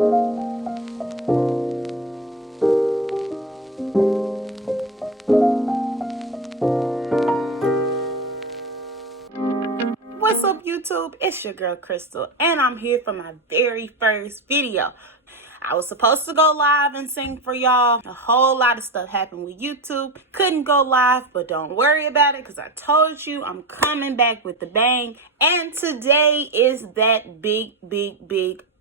What's up, YouTube? It's your girl Crystal, and I'm here for my very first video. I was supposed to go live and sing for y'all. A whole lot of stuff happened with YouTube. Couldn't go live, but don't worry about it because I told you I'm coming back with the bang. And today is that big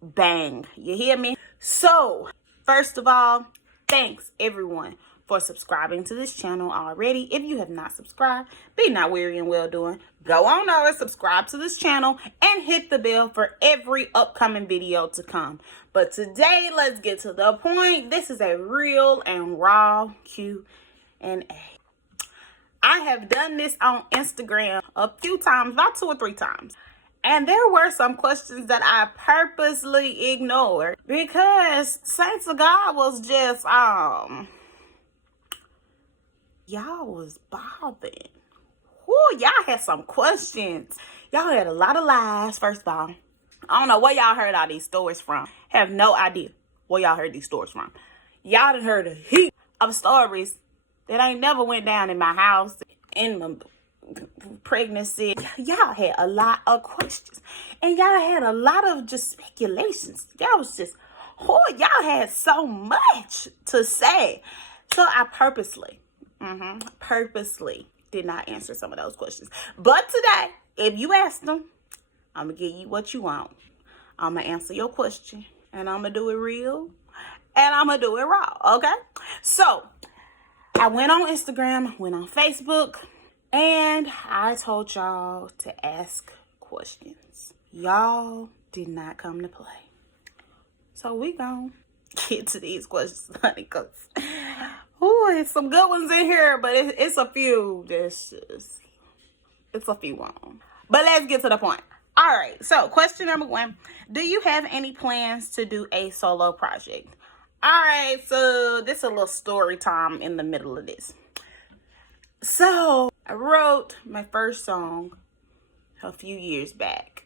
bang. You hear me? So, first of all, thanks everyone for subscribing to this channel already. If you have not subscribed, be not weary and well doing. Go on over, subscribe to this channel, and hit the bell for every upcoming video to come. But today, let's get to the point. This is a real and raw Q&A. I have done this on Instagram a few times, about 2 or 3 times. And there were some questions that I purposely ignored because Saints of God was just, y'all was bobbing. Whoo, y'all had some questions. Y'all had a lot of lies, first of all. I don't know where y'all heard all these stories from. Have no idea where y'all heard these stories from. Y'all done heard a heap of stories that ain't never went down in my house, in my pregnancy. Y'all had a lot of questions. And y'all had a lot of just speculations. Y'all was just, y'all had so much to say. So I purposely did not answer some of those questions. But today, if you ask them, I'm going to give you what you want. I'm going to answer your question. And I'm going to do it real. And I'm going to do it raw. Okay? So, I went on Instagram, went on Facebook, and I told y'all to ask questions. Y'all did not come to play. So, we going to get to these questions, honey, because it's some good ones in here, but it's a few. It's a few wrong. But let's get to the point. All right. So question number 1. Do you have any plans to do a solo project? All right. So this is a little story time in the middle of this. So I wrote my first song a few years back.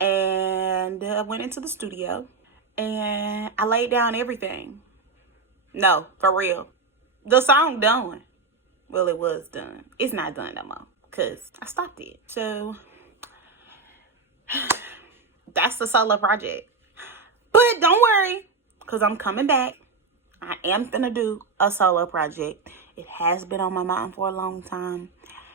And I went into the studio and I laid down everything. No, for real. The song done. Well, it was done. It's not done no more because I stopped it. So that's the solo project. But don't worry because I'm coming back. I am going to do a solo project. It has been on my mind for a long time.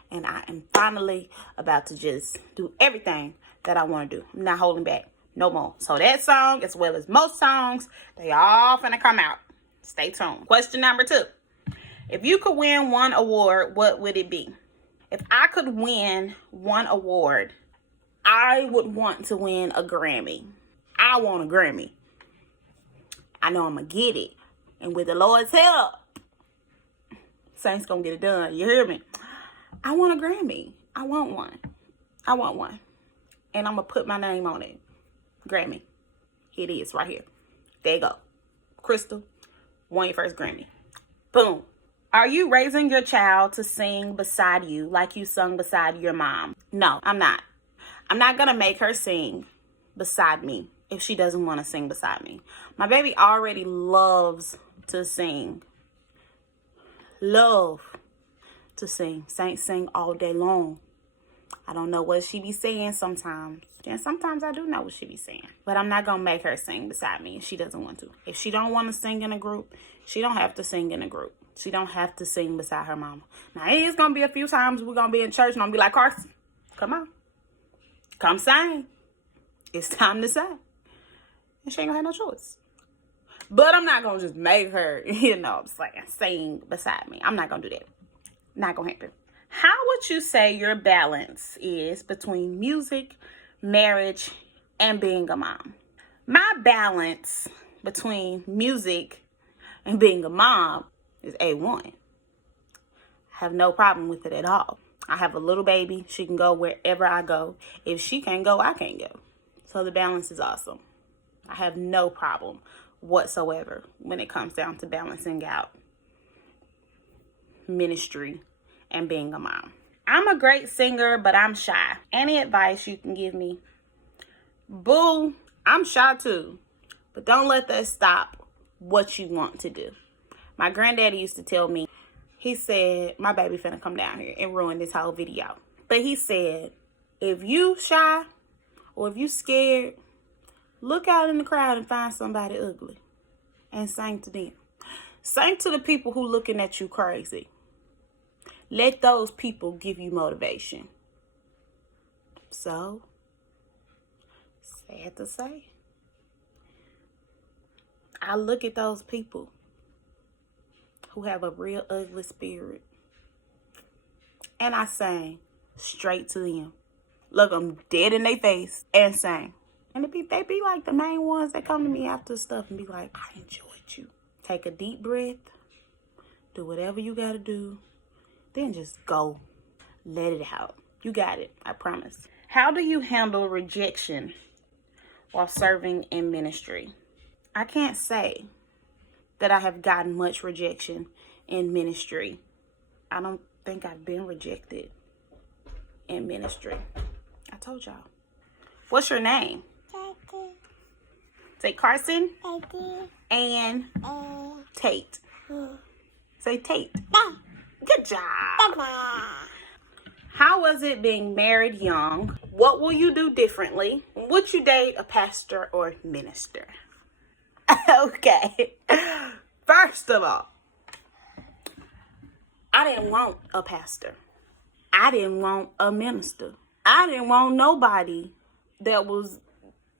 And I am finally about to just do everything that I want to do. I'm not holding back no more. So that song, as well as most songs, they all finna come out. Stay tuned. Question number 2. If you could win one award, what would it be? If I could win one award, I would want to win a Grammy. I want a Grammy. I know I'm going to get it. And with the Lord's help, Saints going to get it done. You hear me? I want a Grammy. I want one. I want one. And I'm going to put my name on it. Grammy. Here it is right here. There you go. Crystal, won your first Grammy. Boom. Are you raising your child to sing beside you like you sung beside your mom? No, I'm not. I'm not going to make her sing beside me if she doesn't want to sing beside me. My baby already loves to sing. Love to sing. Saints sing all day long. I don't know what she be saying sometimes. And sometimes I do know what she be saying. But I'm not going to make her sing beside me if she doesn't want to. If she don't want to sing in a group, she don't have to sing in a group. She don't have to sing beside her mama. Now, it's going to be a few times we're going to be in church and I'm going to be like, Carson, come on. Come sing. It's time to sing. And she ain't going to have no choice. But I'm not going to just make her, sing beside me. I'm not going to do that. Not going to happen. How would you say your balance is between music, marriage, and being a mom? My balance between music and being a mom is A1. I have no problem with it at all. I have a little baby. She can go wherever I go. If she can't go, I can't go. So the balance is awesome. I have no problem whatsoever when it comes down to balancing out ministry and being a mom. I'm a great singer, but I'm shy. Any advice you can give me? Boo, I'm shy too. But don't let that stop what you want to do. My granddaddy used to tell me, he said, my baby finna come down here and ruin this whole video. But he said, if you shy or if you scared, look out in the crowd and find somebody ugly and sing to them. Sing to the people who looking at you crazy. Let those people give you motivation. So, sad to say, I look at those people who have a real ugly spirit, and I sing straight to them. Look them dead in their face and sing. And they be like the main ones that come to me after stuff and be like, I enjoyed you. Take a deep breath. Do whatever you got to do. Then just go. Let it out. You got it. I promise. How do you handle rejection while serving in ministry? I can't say that I have gotten much rejection in ministry. I don't think I've been rejected in ministry. I told y'all. What's your name? Daddy. Say Carson. Daddy. And Tate. Say Tate. Good job. How was it being married young? What will you do differently? Would you date a pastor or minister? Okay. First of all, I didn't want a pastor. I didn't want a minister. I didn't want nobody that was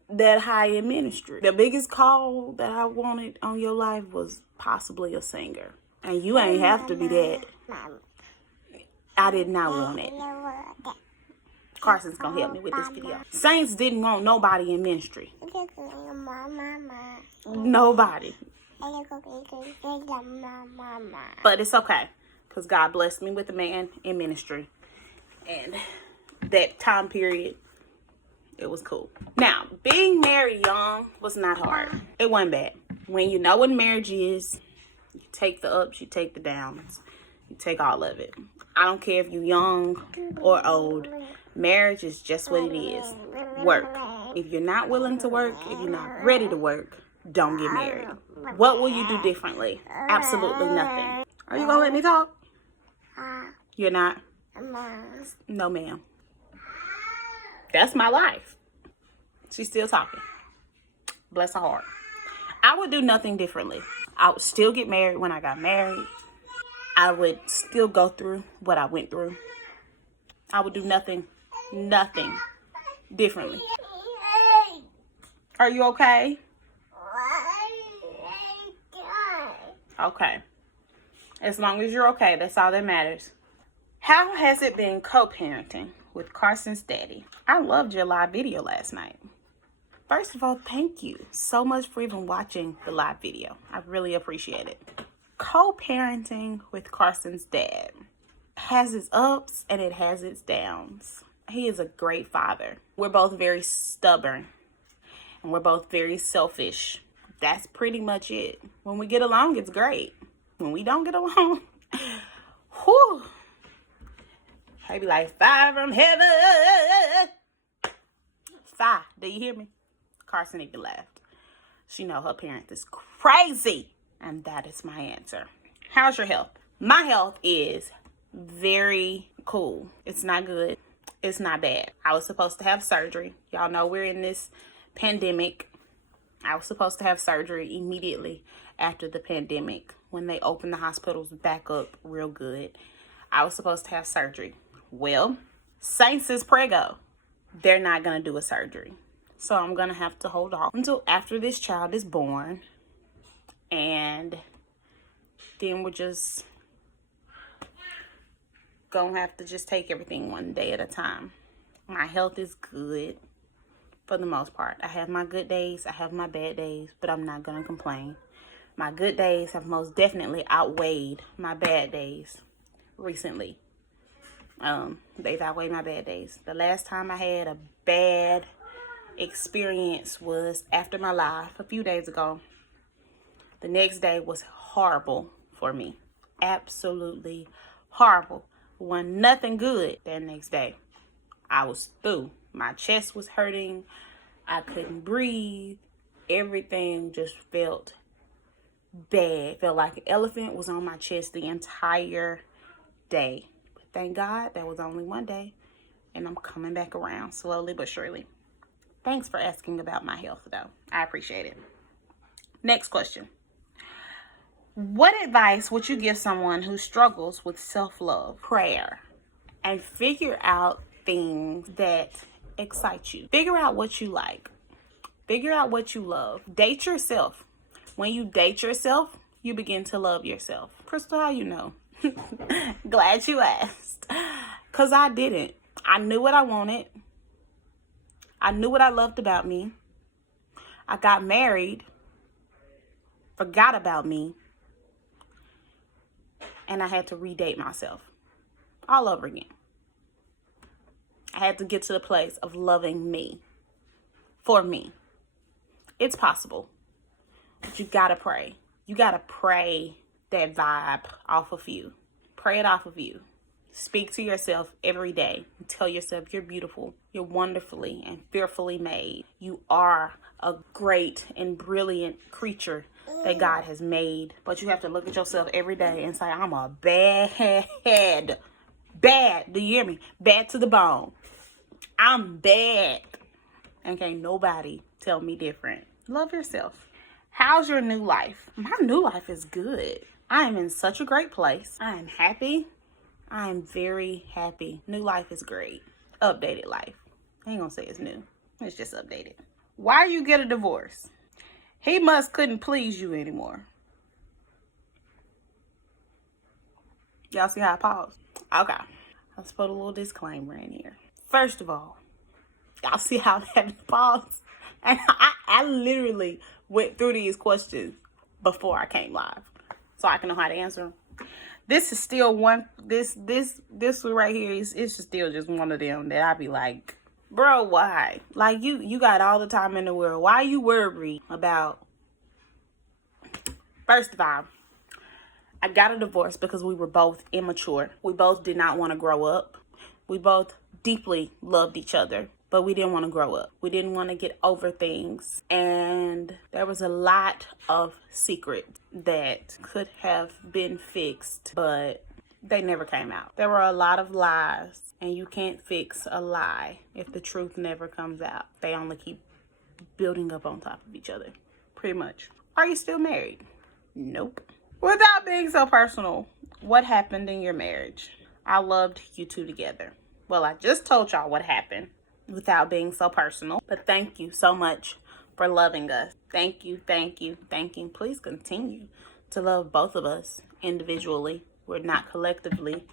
that high in ministry. The biggest call that I wanted on your life was possibly a singer. And you ain't have to be that. I did not want it. Carson's gonna help me with this video. Saints didn't want nobody in ministry. Nobody. But it's okay, because God blessed me with a man in ministry. And that time period, it was cool. Now, being married young was not hard. It wasn't bad. When you know what marriage is, you take the ups, you take the downs. You take all of it. I don't care if you're young or old. Marriage is just what it is. Work. If you're not willing to work, if you're not ready to work, don't get married. What will you do differently? Absolutely nothing. Are you gonna let me talk? You're not? No, ma'am. That's my life. She's still talking. Bless her heart. I would do nothing differently. I would still get married when I got married. I would still go through what I went through. I would do nothing differently. Are you okay? Okay. As long as you're okay, that's all that matters. How has it been co-parenting with Carson's daddy? I loved your live video last night. First of all, thank you so much for even watching the live video. I really appreciate it. Co-parenting with Carson's dad has its ups and it has its downs. He is a great father. We're both very stubborn and we're both very selfish. That's pretty much it. When we get along, it's great. When we don't get along, whew, I be like, fire from heaven. Fire. Do you hear me? Carson even laughed. She know her parent is crazy. And that is my answer. How's your health? My health is very cool. It's not good. It's not bad. I was supposed to have surgery. Y'all know we're in this pandemic. I was supposed to have surgery immediately after the pandemic when they opened the hospitals back up real good. I was supposed to have surgery. Well, Saints is preggo. They're not going to do a surgery. So I'm going to have to hold off until after this child is born. And then we're just going to have to just take everything one day at a time. My health is good for the most part. I have my good days. I have my bad days. But I'm not going to complain. My good days have most definitely outweighed my bad days recently. They've outweighed my bad days. The last time I had a bad experience was after my live a few days ago. The next day was horrible for me. Absolutely horrible. Wasn't nothing good that next day. I was through. My chest was hurting. I couldn't breathe. everything just felt bad. Felt like an elephant was on my chest the entire day. But thank God that was only one day, and I'm coming back around slowly but surely. Thanks for asking about my health, though. I appreciate it. Next question. What advice would you give someone who struggles with self-love, prayer, and figure out things that excite you? Figure out what you like. Figure out what you love. Date yourself. When you date yourself, you begin to love yourself. Crystal, how you know? Glad you asked. Because I didn't. I knew what I wanted. I knew what I loved about me. I got married, forgot about me, and I had to redate myself all over again. I had to get to the place of loving me for me. It's possible, but you gotta pray. You gotta pray that vibe off of you. Pray it off of you. Speak to yourself every day. Tell yourself you're beautiful. You're wonderfully and fearfully made. You are a great and brilliant creature that God has made. But you have to look at yourself every day and say, I'm a bad. Do you hear me? Bad to the bone. I'm bad. And can't nobody tell me different. Love yourself. How's your new life? My new life is good. I am in such a great place. I am happy. I am very happy. New life is great. Updated life. I ain't gonna say it's new. It's just updated. Why you get a divorce? He couldn't please you anymore. Y'all see how I paused? Okay. Let's put a little disclaimer in here. First of all, y'all see how I'm having to pause? And I literally went through these questions before I came live, so I can know how to answer them. This is still one, this right here it's still just one of them that I be like, bro, why? Like, you got all the time in the world. Why you worried about? First of all, I got a divorce because we were both immature. We both did not want to grow up. We both deeply loved each other, but we didn't want to grow up. We didn't want to get over things. And there was a lot of secrets that could have been fixed, but they never came out. There were a lot of lies, and you can't fix a lie if the truth never comes out. They only keep building up on top of each other, pretty much. Are you still married? Nope. Without being so personal, what happened in your marriage? I loved you two together. Well, I just told y'all what happened without being so personal. But thank you so much for loving us. Thank you, thank you, thank you. Please continue to love both of us individually. We're not collectively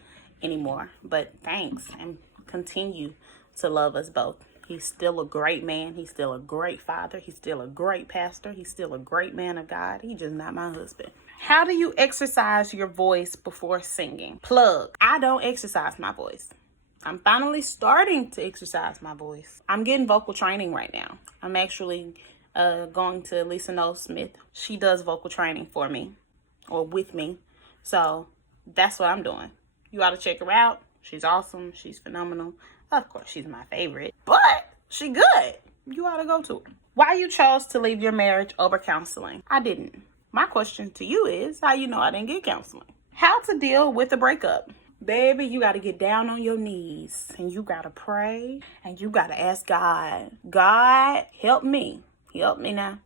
anymore. But thanks, and continue to love us both. He's still a great man. He's still a great father. He's still a great pastor. He's still a great man of God. He's just not my husband. How do you exercise your voice before singing? Plug. I don't exercise my voice. I'm finally starting to exercise my voice. I'm getting vocal training right now. I'm actually going to Lisa Knowles Smith. She does vocal training for me, or with me. So that's what I'm doing. You ought to check her out. She's awesome. She's phenomenal. Of course, she's my favorite, but she good. You ought to go to her. Why you chose to leave your marriage over counseling? I didn't. My question to you is, how you know I didn't get counseling? How to deal with a breakup? Baby, you got to get down on your knees, and you got to pray, and you got to ask God, God, help me. Help me now.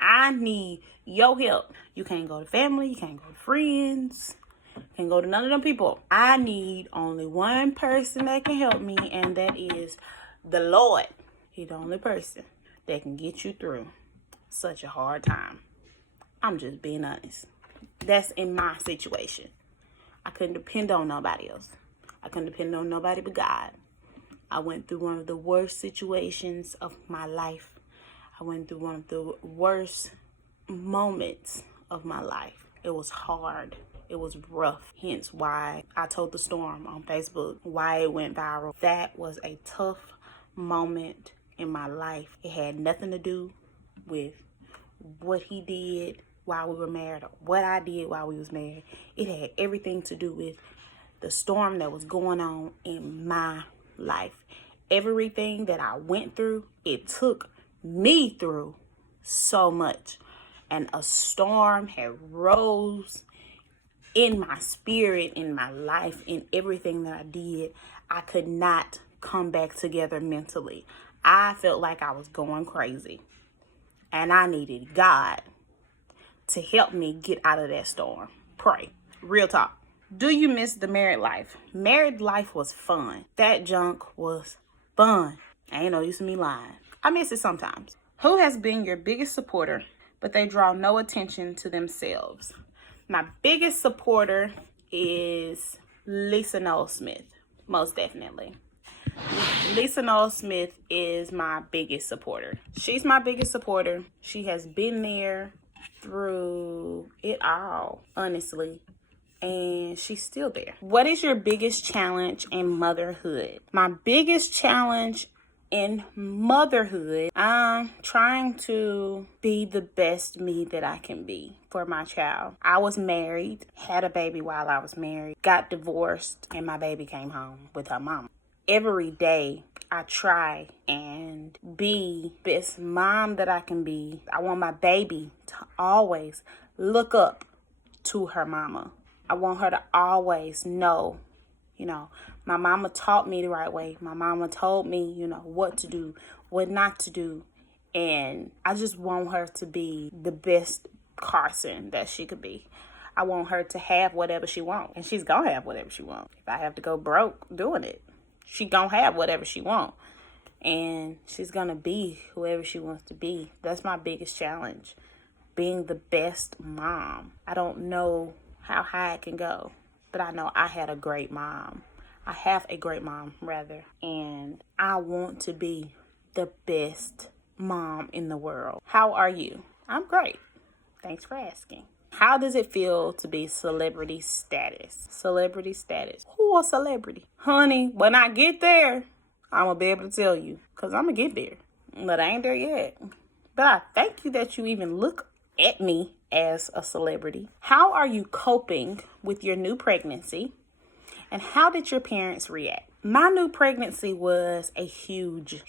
I need your help. You can't go to family. You can't go to friends. You can't go to none of them people. I need only one person that can help me, and that is the Lord. He's the only person that can get you through such a hard time. I'm just being honest. That's in my situation. I couldn't depend on nobody else. I couldn't depend on nobody but God. I went through one of the worst situations of my life. I went through one of the worst moments of my life. It was hard. It was rough. Hence why I told the storm on Facebook, why it went viral. That was a tough moment in my life. It had nothing to do with what he did while we were married, or what I did while we was married. It had everything to do with the storm that was going on in my life. Everything that I went through, it took me through so much. And a storm had rose in my spirit, in my life, in everything that I did. I could not come back together mentally. I felt like I was going crazy. And I needed God to help me get out of that storm. Pray. Real talk. Do you miss the married life? Married life was fun. That junk was fun. I ain't no use of me lying. I miss it sometimes. Who has been your biggest supporter, but they draw no attention to themselves? My biggest supporter is Lisa Noel Smith. Most definitely. Lisa Noel Smith is my biggest supporter. She's my biggest supporter. She has been there through it all, honestly. And she's still there. What is your biggest challenge in motherhood? My biggest challenge in motherhood, I'm trying to be the best me that I can be for my child. I was married, had a baby while I was married, got divorced, and my baby came home with her mama. Every day, I try and be the best mom that I can be. I want my baby to always look up to her mama. I want her to always know, my mama taught me the right way. My mama told me, what to do, what not to do. And I just want her to be the best Carson that she could be. I want her to have whatever she wants. And she's going to have whatever she wants. If I have to go broke doing it, she going to have whatever she wants. And she's going to be whoever she wants to be. That's my biggest challenge. Being the best mom. I don't know how high it can go, but I know I had a great mom. I have a great mom, rather, and I want to be the best mom in the world. How are you? I'm great. Thanks for asking. How does it feel to be celebrity status? Celebrity status. Who a celebrity? Honey, when I get there, I'm going to be able to tell you, because I'm going to get there, but I ain't there yet. But I thank you that you even look at me as a celebrity. How are you coping with your new pregnancy? And how did your parents react? My new pregnancy was a huge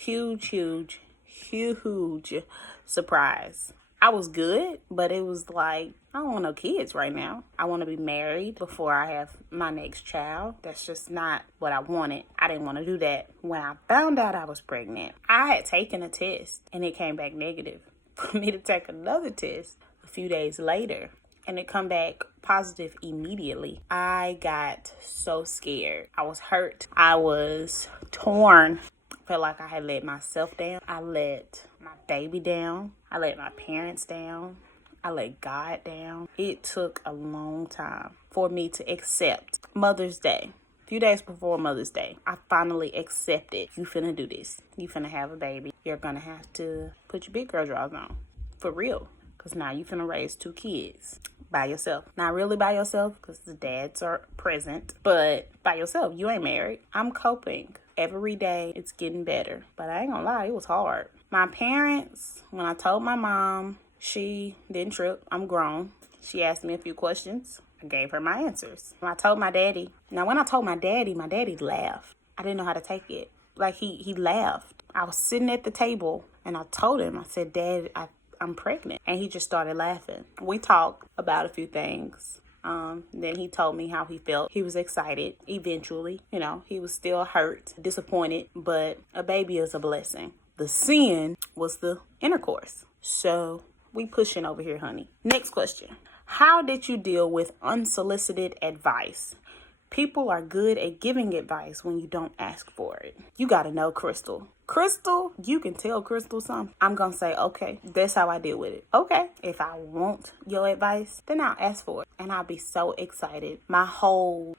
surprise. I was good, but it was like, I don't want no kids right now. I want to be married before I have my next child. That's just not what I wanted. I didn't want to do that. When I found out I was pregnant, I had taken a test and it came back negative. For me to take another test a few days later and it come back positive immediately, I got so scared. I was hurt. I was torn. I felt like I had let myself down. I let my baby down. I let my parents down. I let God down. It took a long time for me to accept Mother's Day. A few days before Mother's Day, I finally accepted, you finna do this. You finna have a baby. You're gonna have to put your big girl drawers on. For real. Because now you finna raise 2 kids by yourself. Not really by yourself because the dads are present, but by yourself. You ain't married. I'm coping. Every day it's getting better. But I ain't gonna lie, it was hard. My parents, when I told my mom, she didn't trip. I'm grown. She asked me a few questions. I gave her my answers. When I told my daddy laughed. I didn't know how to take it. Like he laughed. I was sitting at the table and I told him, I said, Dad, I'm pregnant. And he just started laughing. We talked about a few things. Then he told me how he felt. He was excited eventually. He was still hurt, disappointed, but a baby is a blessing. The sin was the intercourse. So we pushing over here, honey. Next question. How did you deal with unsolicited advice? People are good at giving advice when you don't ask for it. You got to know Crystal. Crystal, you can tell Crystal something. I'm going to say, okay, that's how I deal with it. Okay, if I want your advice, then I'll ask for it. And I'll be so excited.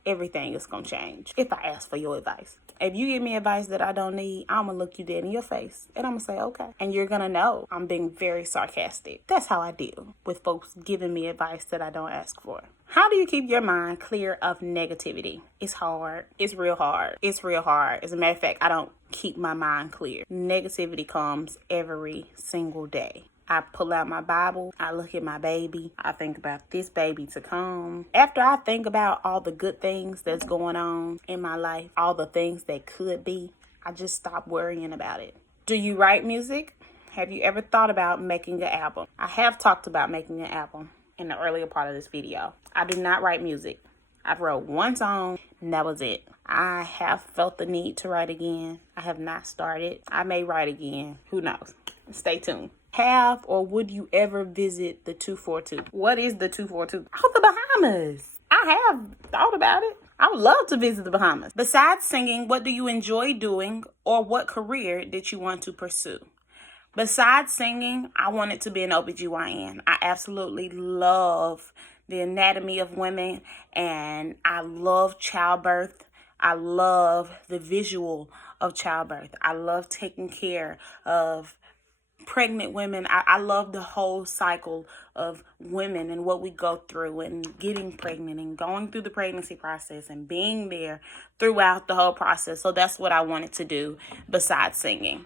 Everything is going to change if I ask for your advice. If you give me advice that I don't need, I'm going to look you dead in your face. And I'm going to say, okay. And you're going to know I'm being very sarcastic. That's how I deal with folks giving me advice that I don't ask for. How do you keep your mind clear of negativity? It's hard. It's real hard. It's real hard. As a matter of fact, I don't keep my mind clear. Negativity comes every single day. I pull out my Bible. I look at my baby. I think about this baby to come. After I think about all the good things that's going on in my life, all the things that could be, I just stop worrying about it. Do you write music? Have you ever thought about making an album? I have talked about making an album in the earlier part of this video. I do not write music. I've wrote one song, and that was it. I have felt the need to write again. I have not started. I may write again. Who knows? Stay tuned. Have or would you ever visit the 242? What is the 242? Oh, the Bahamas. I have thought about it. I would love to visit the Bahamas. Besides singing, what do you enjoy doing, or what career did you want to pursue? Besides singing, I wanted to be an OBGYN. I absolutely love the anatomy of women, and I love childbirth. I love the visual of childbirth. I love taking care of pregnant women. I love the whole cycle of women and what we go through and getting pregnant and going through the pregnancy process and being there throughout the whole process. So that's what I wanted to do besides singing.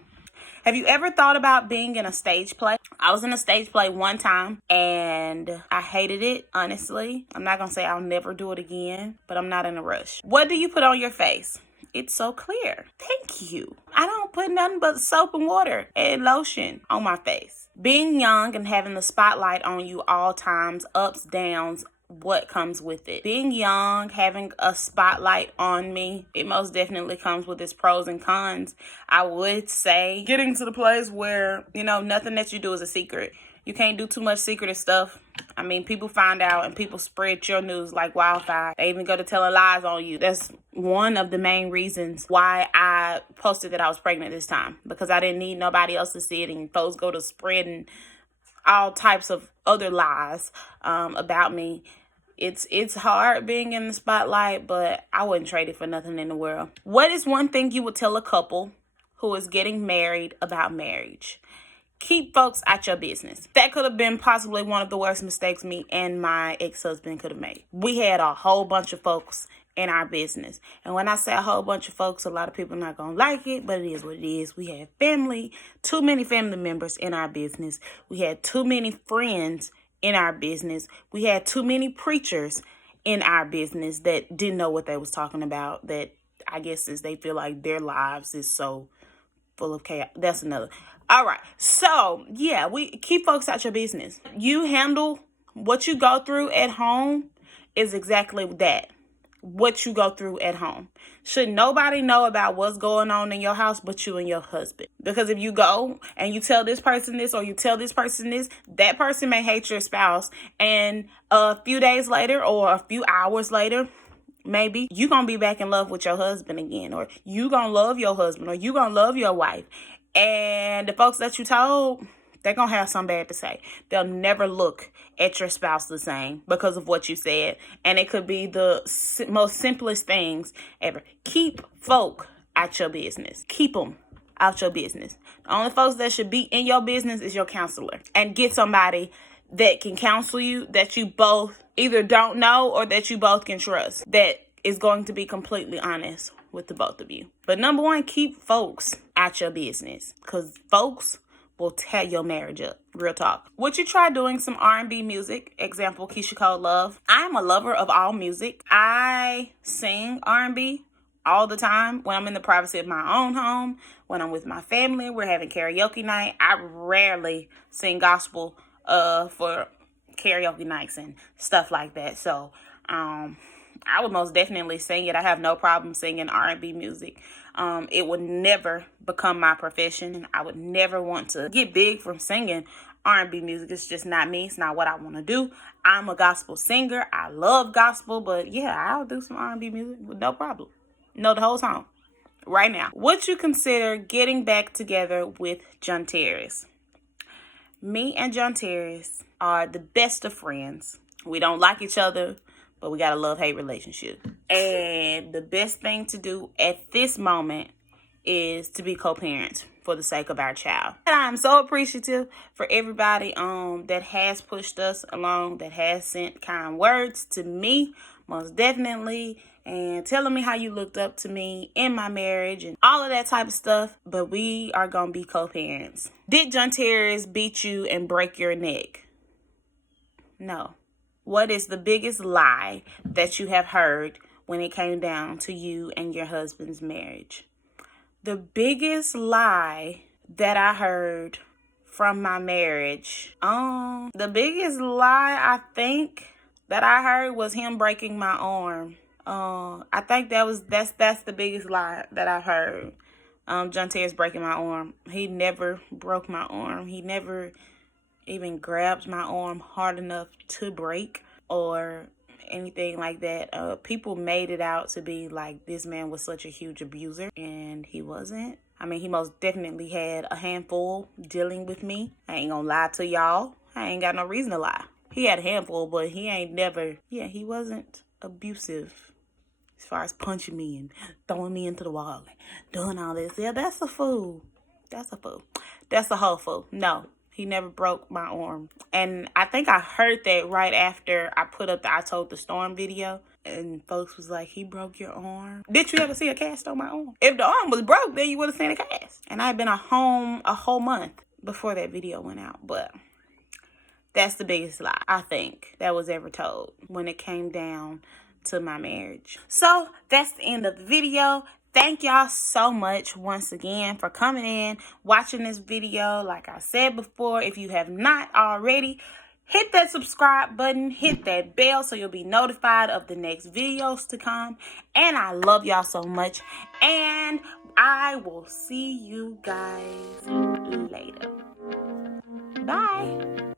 Have you ever thought about being in a stage play? I was in a stage play one time and I hated it, honestly. I'm not going to say I'll never do it again, but I'm not in a rush. What do you put on your face? It's so clear. Thank you. I don't put nothing but soap and water and lotion on my face. Being young and having the spotlight on you all times, ups, downs, what comes with it. Being young, having a spotlight on me, it most definitely comes with its pros and cons. I would say getting to the place where, nothing that you do is a secret. You can't do too much secretive stuff. I mean, people find out and people spread your news like wildfire. They even go to telling lies on you. That's one of the main reasons why I posted that I was pregnant this time, because I didn't need nobody else to see it, and folks go to spreading all types of other lies about me. It's hard being in the spotlight, but I wouldn't trade it for nothing in the world. What is one thing you would tell a couple who is getting married about marriage? Keep folks at your business. That could have been possibly one of the worst mistakes me and my ex-husband could have made. We had a whole bunch of folks in our business. And when I say a whole bunch of folks, a lot of people are not going to like it, but it is what it is. We had family, too many family members in our business. We had too many friends in our business. We had too many preachers in our business that didn't know what they was talking about, that I guess is they feel like their lives is so full of chaos. That's another. All right. So, yeah, we keep folks out your business. You handle what you go through at home is exactly that. What you go through at home. Should nobody know about what's going on in your house but you and your husband? Because if you go and you tell this person this or you tell this person this, that person may hate your spouse. And a few days later or a few hours later, maybe you gonna be back in love with your husband again, or you gonna love your husband, or you gonna love your wife. And the folks that you told, they're gonna have something bad to say. They'll never look at your spouse the same because of what you said. And it could be the most simplest things ever. Keep folk out your business. Keep them out your business. The only folks that should be in your business is your counselor. And get somebody that can counsel you, that you both either don't know or that you both can trust, that is going to be completely honest with the both of you. But number one, keep folks out your business, because folks will tear your marriage up. Real talk. Would you try doing some R&B music? Example, Keisha Cole Love. I'm a lover of all music. I sing R&B all the time when I'm in the privacy of my own home, when I'm with my family, we're having karaoke night. I rarely sing gospel for karaoke nights and stuff like that. So I would most definitely sing it. I have no problem singing R&B music. It would never become my profession. I would never want to get big from singing R&B music. It's just not me. It's not what I want to do. I'm a gospel singer. I love gospel, but yeah, I'll do some R&B music with no problem. Know the whole song right now. Would you consider getting back together with John Terrace? Me and John Terrace are the best of friends. We don't like each other, but we got a love-hate relationship. And the best thing to do at this moment is to be co-parents for the sake of our child. And I'm so appreciative for everybody that has pushed us along, that has sent kind words to me, most definitely, and telling me how you looked up to me in my marriage and all of that type of stuff. But we are going to be co-parents. Did John Terrace beat you and break your neck? No. What is the biggest lie that you have heard when it came down to you and your husband's marriage? The biggest lie that I heard from my marriage. The biggest lie I think that I heard was him breaking my arm. I think that's the biggest lie that I heard. John Terry's breaking my arm. He never broke my arm. He never even grabbed my arm hard enough to break or anything like that. People made it out to be like this man was such a huge abuser, and he wasn't. I mean, he most definitely had a handful dealing with me. I ain't gonna lie to y'all. I ain't got no reason to lie. He had a handful, but he ain't never, he wasn't abusive as far as punching me and throwing me into the wall and doing all this. Yeah, that's a fool. That's a fool. That's a whole fool. No, he never broke my arm. And I think I heard that right after I put up the I Told the Storm video. And folks was like, he broke your arm. Did you ever see a cast on my arm? If the arm was broke, then you would have seen a cast. And I had been home a whole month before that video went out. But that's the biggest lie, I think, that was ever told when it came down to my marriage. So that's the end of the video. Thank y'all so much once again for coming in, watching this video. Like I said before, if you have not already, hit that subscribe button, hit that bell so you'll be notified of the next videos to come. And I love y'all so much. And I will see you guys later. Bye.